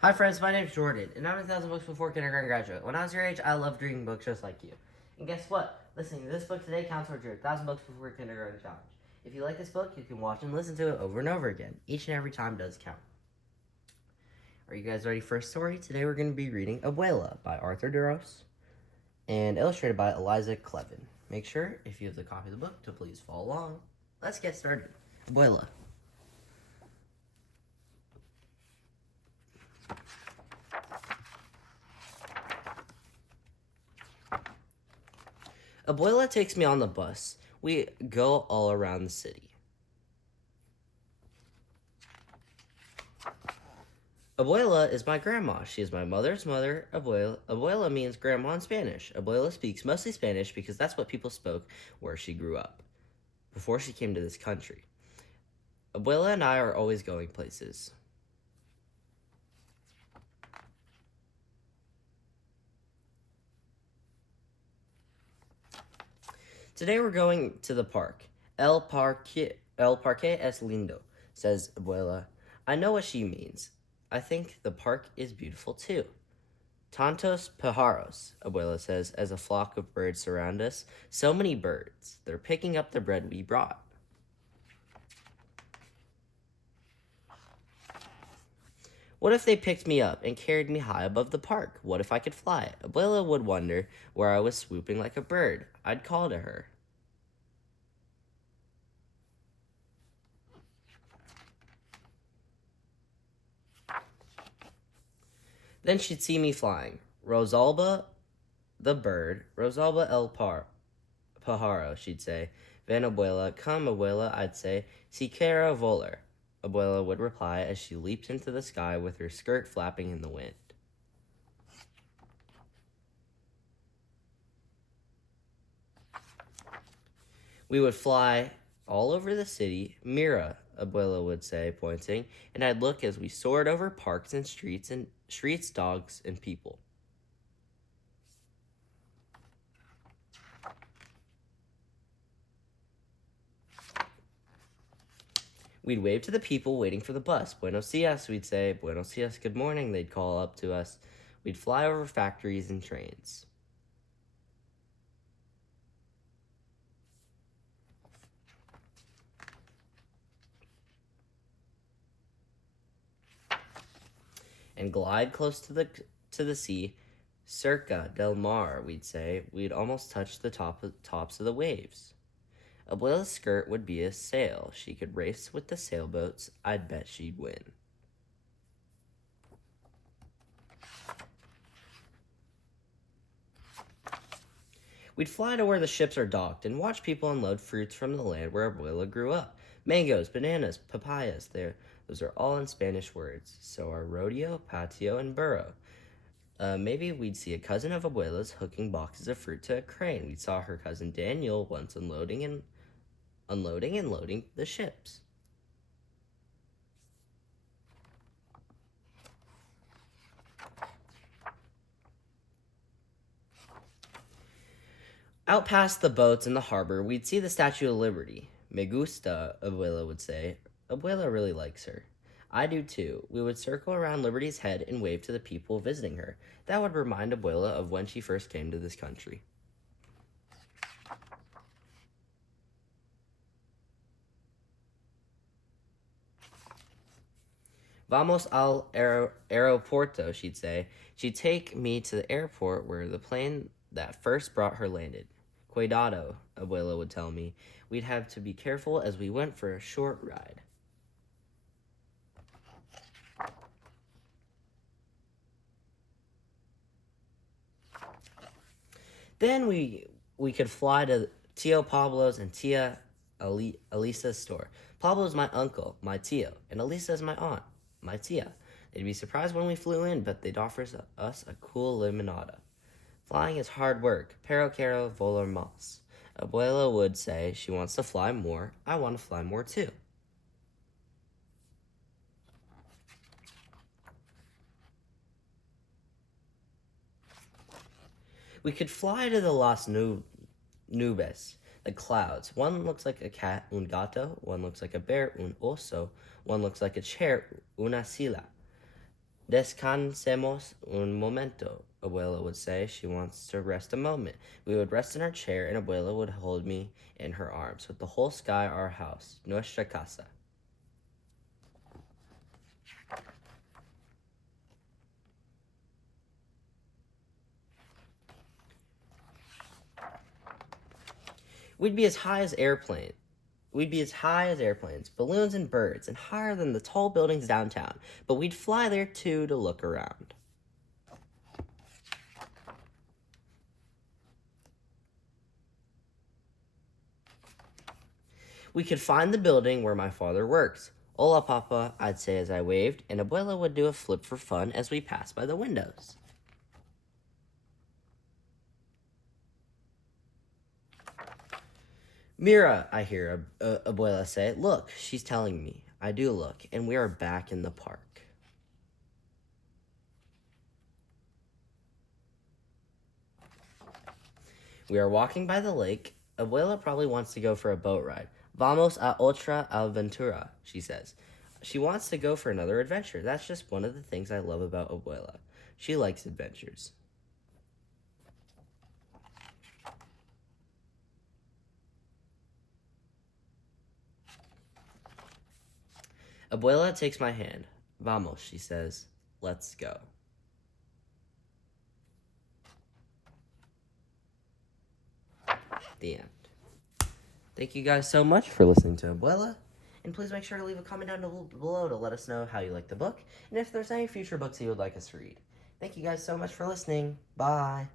Hi friends, my name's Jordan, and I'm 1,000 books before kindergarten graduate. When I was your age, I loved reading books just like you. And guess what? Listening to this book today counts towards your 1,000 books before kindergarten challenge. If you like this book, you can watch and listen to it over and over again. Each and every time does count. Are you guys ready for a story? Today we're going to be reading Abuela by Arthur Dorros and illustrated by Elisa Kleven. Make sure, if you have the copy of the book, to please follow along. Let's get started. Abuela. Abuela takes me on the bus. We go all around the city. Abuela is my grandma. She is my mother's mother. Abuela means grandma in Spanish. Abuela speaks mostly Spanish because that's what people spoke where she grew up, before she came to this country. Abuela and I are always going places. Today we're going to the park. El Parque es lindo, says Abuela. I know what she means. I think the park is beautiful too. Tantos pajaros, Abuela says, as a flock of birds surround us. So many birds. They're picking up the bread we brought. What if they picked me up and carried me high above the park? What if I could fly? Abuela would wonder where I was swooping like a bird. I'd call to her. Then she'd see me flying. Rosalba the bird, Rosalba Pajaro, she'd say. Ven Abuela, come Abuela, I'd say. Si quiero volar. Abuela would reply as she leaped into the sky with her skirt flapping in the wind. We would fly all over the city. Mira, Abuela would say, pointing, and I'd look as we soared over parks and streets, dogs, and people. We'd wave to the people waiting for the bus. Buenos dias, we'd say. Buenos dias, good morning, they'd call up to us. We'd fly over factories and trains. And glide close to the sea. Cerca del mar, we'd say. We'd almost touch the tops of the waves. Abuela's skirt would be a sail. She could race with the sailboats. I'd bet she'd win. We'd fly to where the ships are docked and watch people unload fruits from the land where Abuela grew up. Mangoes, bananas, papayas, those are all in Spanish words. So are rodeo, patio, and burro. Maybe we'd see a cousin of Abuela's hooking boxes of fruit to a crane. We saw her cousin Daniel once unloading and loading the ships. Out past the boats in the harbor, we'd see the Statue of Liberty. Me gusta, Abuela would say. Abuela really likes her. I do too. We would circle around Liberty's head and wave to the people visiting her. That would remind Abuela of when she first came to this country. Vamos al aeropuerto, she'd say. She'd take me to the airport where the plane that first brought her landed. Cuidado, Abuela would tell me. We'd have to be careful as we went for a short ride. Then we could fly to Tio Pablo's and Tia Elisa's store. Pablo's my uncle, my Tio, and Elisa's my aunt, my Tia. They'd be surprised when we flew in, but they'd offer us a cool limonada. Flying is hard work. Pero quiero volar más. Abuela would say she wants to fly more. I want to fly more too. We could fly to the Las Nubes, the clouds. One looks like a cat, un gato. One looks like a bear, un oso. One looks like a chair, una silla. Descansemos un momento, Abuela would say. She wants to rest a moment. We would rest in our chair, and Abuela would hold me in her arms, with the whole sky our house, nuestra casa. We'd be as high as airplanes. We'd be as high as airplanes, balloons and birds, and higher than the tall buildings downtown. But we'd fly there too to look around. We could find the building where my father works. Hola, Papa, I'd say as I waved, and Abuela would do a flip for fun as we passed by the windows. Mira, I hear Abuela say. Look, she's telling me. I do look, and we are back in the park. We are walking by the lake. Abuela probably wants to go for a boat ride. Vamos a otra aventura, she says. She wants to go for another adventure. That's just one of the things I love about Abuela. She likes adventures. Abuela takes my hand. Vamos, she says. Let's go. The end. Thank you guys so much for listening to Abuela. And please make sure to leave a comment down below to let us know how you like the book and if there's any future books you would like us to read. Thank you guys so much for listening. Bye.